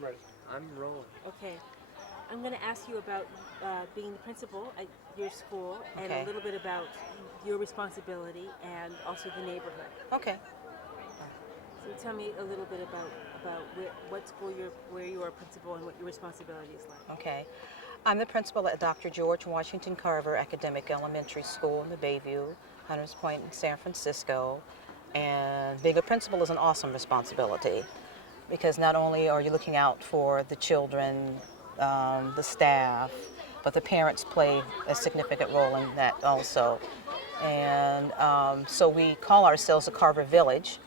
Ready. I'm rolling. Okay. I'm going to ask you about being the principal at your school and Okay. a little bit about your responsibility and also the neighborhood. Okay. So tell me a little bit about what school where you are principal and what your responsibility is like. Okay. I'm the principal at Dr. George Washington Carver Academic Elementary School in the Bayview, Hunters Point in San Francisco. And being a principal is an awesome responsibility because not only are you looking out for the children, the staff, but the parents play a significant role in that also. And so we call ourselves a Carver Village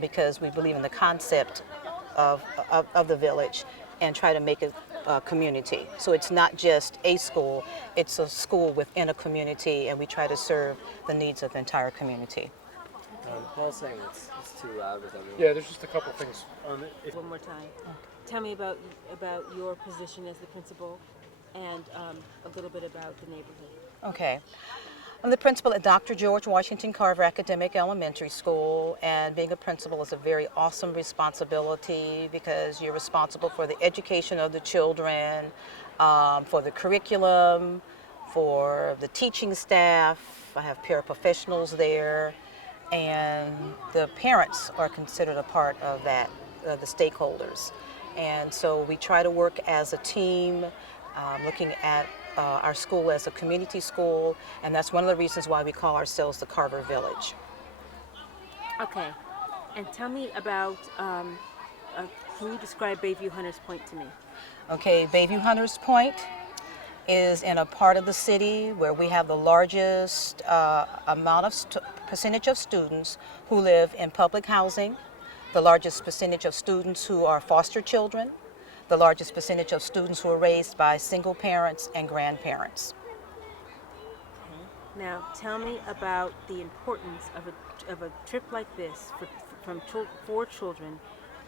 because we believe in the concept of the village and try to make it a community. So it's not just a school, it's a school within a community, and we try to serve the needs of the entire community. Paul's saying it's too loud with everyone. Yeah, there's just a couple things on it. One more time. Tell me about your position as the principal and a little bit about the neighborhood. Okay. I'm the principal at Dr. George Washington Carver Academic Elementary School, and being a principal is a very awesome responsibility because you're responsible for the education of the children, for the curriculum, for the teaching staff. I have paraprofessionals there, and the parents are considered a part of that, the stakeholders. And so we try to work as a team, looking at our school as a community school, and that's one of the reasons why we call ourselves the Carver Village. Okay, and tell me about, can you describe Bayview Hunters Point to me? Okay, Bayview Hunters Point is in a part of the city where we have the largest amount of percentage of students who live in public housing, the largest percentage of students who are foster children, the largest percentage of students who are raised by single parents and grandparents. Okay. Now, tell me about the importance of a trip like this for children,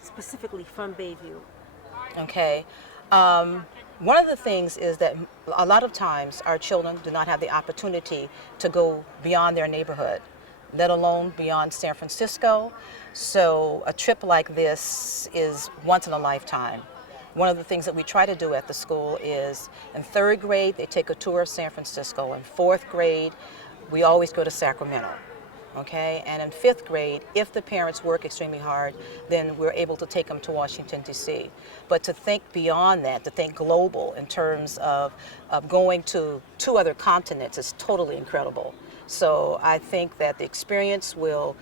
specifically from Bayview. Okay. One of the things is that a lot of times our children do not have the opportunity to go beyond their neighborhood, let alone beyond San Francisco. So a trip like this is once in a lifetime. One of the things that we try to do at the school is in third grade, they take a tour of San Francisco. In fourth grade, we always go to Sacramento. Okay, and in fifth grade, if the parents work extremely hard, then we're able to take them to Washington, D.C. But to think beyond that, to think global in terms of going to 2 other continents is totally incredible. So I think that the experience will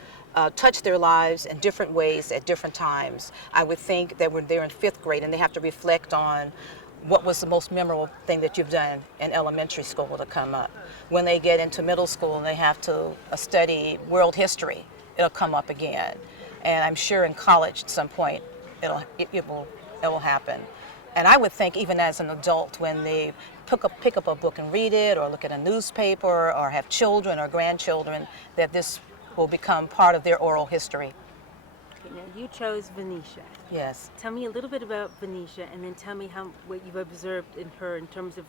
touch their lives in different ways at different times. I would think that when they're in fifth grade and they have to reflect on what was the most memorable thing that you've done in elementary school to come up. When they get into middle school and they have to study world history, it'll come up again. And I'm sure in college at some point it will happen. And I would think even as an adult, when they pick up a book and read it, or look at a newspaper, or have children or grandchildren, that this will become part of their oral history. Okay, now you chose Venetia. Yes. Tell me a little bit about Venetia, and then tell me what you've observed in her in terms of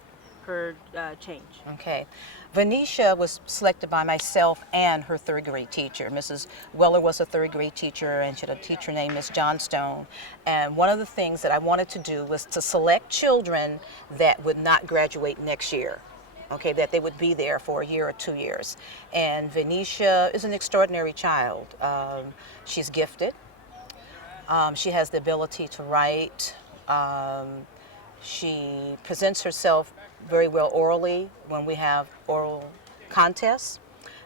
her change. Okay. Venetia was selected by myself and her third grade teacher. Mrs. Weller was a third grade teacher, and she had a teacher named Miss Johnstone. And one of the things that I wanted to do was to select children that would not graduate next year. Okay, that they would be there for a year or 2 years. And Venetia is an extraordinary child. She's gifted. She has the ability to write. She presents herself very well orally when we have oral contests.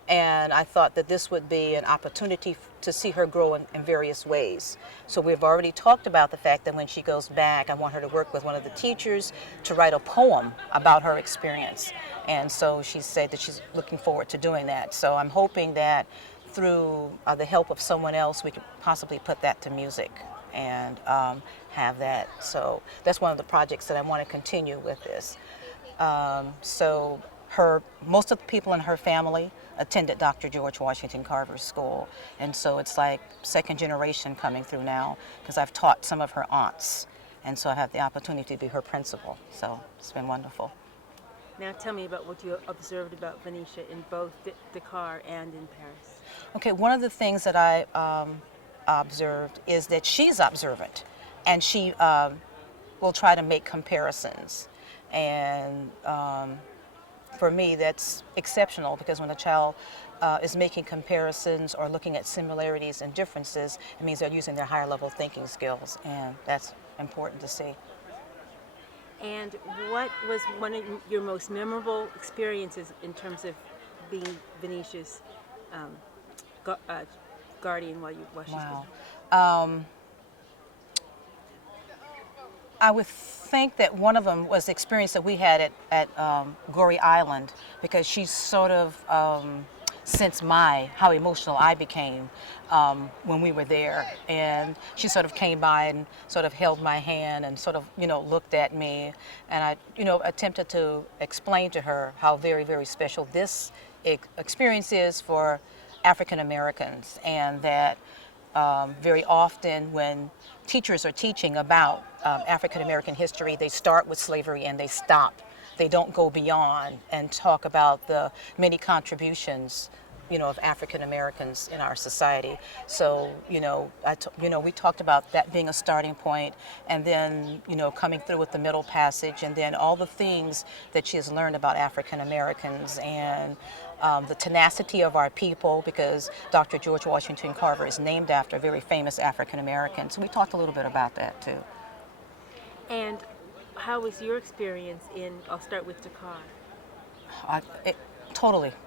And I thought that this would be an opportunity to see her grow in various ways. So we've already talked about the fact that when she goes back, I want her to work with one of the teachers to write a poem about her experience. And so she said that she's looking forward to doing that. So I'm hoping that through the help of someone else, we could possibly put that to music and have that. So that's one of the projects that I want to continue with this. So most of the people in her family attended Dr. George Washington Carver School, and so it's like second generation coming through now because I've taught some of her aunts, and so I have the opportunity to be her principal. So it's been wonderful. Now tell me about what you observed about Venetia in both Dakar and in Paris. Okay, one of the things that I observed is that she's observant. and she will try to make comparisons. And for me, that's exceptional because when a child is making comparisons or looking at similarities and differences, it means they're using their higher level thinking skills, and that's important to see. And what was one of your most memorable experiences in terms of being Venetia's um, guardian while she's Wow. been? I would think that one of them was the experience that we had at Goree Island, because she sort of sensed how emotional I became when we were there. And she sort of came by and sort of held my hand and sort of, looked at me. And I, attempted to explain to her how very, very special this experience is for African Americans, and that very often when teachers are teaching about African American history, they start with slavery and they stop. They don't go beyond and talk about the many contributions, of African Americans in our society. So, we talked about that being a starting point, and then, coming through with the middle passage, and then all the things that she has learned about African Americans, and the tenacity of our people, because Dr. George Washington Carver is named after a very famous African American. So we talked a little bit about that too. And how was your experience I'll start with Dakar.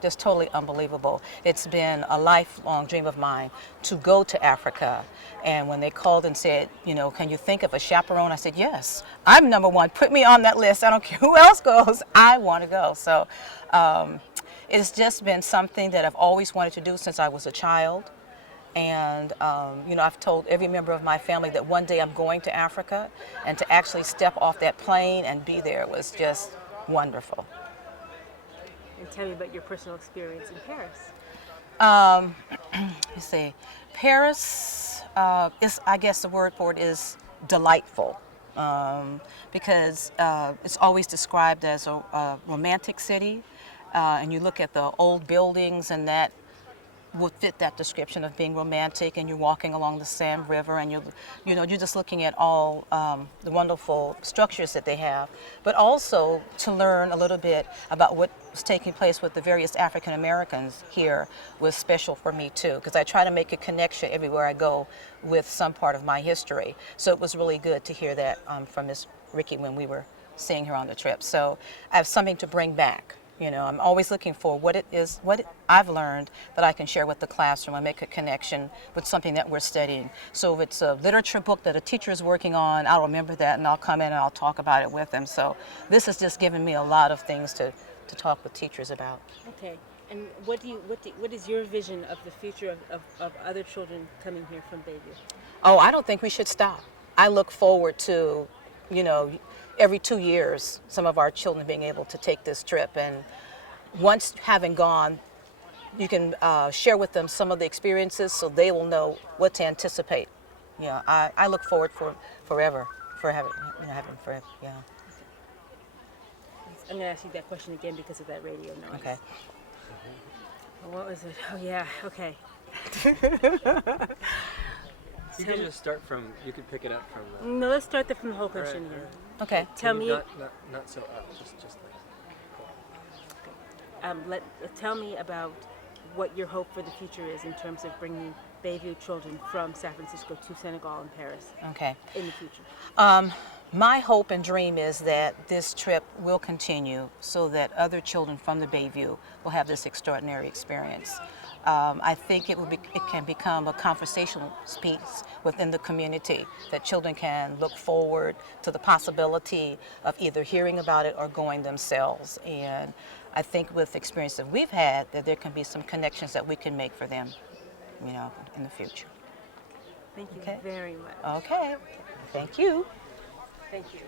Just totally unbelievable. It's been a lifelong dream of mine to go to Africa. And when they called and said, can you think of a chaperone? I said, yes, I'm number one. Put me on that list. I don't care who else goes. I want to go. So it's just been something that I've always wanted to do since I was a child. And, I've told every member of my family that one day I'm going to Africa, and to actually step off that plane and be there was just wonderful. And tell me about your personal experience in Paris. You see, Paris is, I guess the word for it is delightful, because it's always described as a romantic city, and you look at the old buildings, and that would fit that description of being romantic, and you're walking along the Seine River, and you're just looking at all the wonderful structures that they have, but also to learn a little bit about what was taking place with the various African Americans here was special for me too, because I try to make a connection everywhere I go with some part of my history. So it was really good to hear that from Miss Ricky when we were seeing her on the trip. So I have something to bring back. I'm always looking for what I've learned that I can share with the classroom and make a connection with something that we're studying. So if it's a literature book that a teacher is working on, I'll remember that and I'll come in and I'll talk about it with them. So this has just given me a lot of things to talk with teachers about. Okay. And what is your vision of the future of other children coming here from Bayview? Oh, I don't think we should stop. I look forward to, every 2 years, some of our children being able to take this trip. And once having gone, you can share with them some of the experiences so they will know what to anticipate. I look forward for forever, for having forever, yeah. I'm going to ask you that question again because of that radio noise. Okay. What was it? Oh, yeah, okay. You could just start from, you could pick it up from the... No, let's start from the whole question Right, again. Okay. Tell me, Not so up, just like... tell me about what your hope for the future is in terms of bringing Bayview children from San Francisco to Senegal and Paris. Okay. In the future. My hope and dream is that this trip will continue so that other children from the Bayview will have this extraordinary experience. I think it can become a conversational piece within the community, that children can look forward to the possibility of either hearing about it or going themselves. And I think with the experience that we've had, that there can be some connections that we can make for them, in the future. Thank you Okay. very much. Okay. Thank you. Thank you.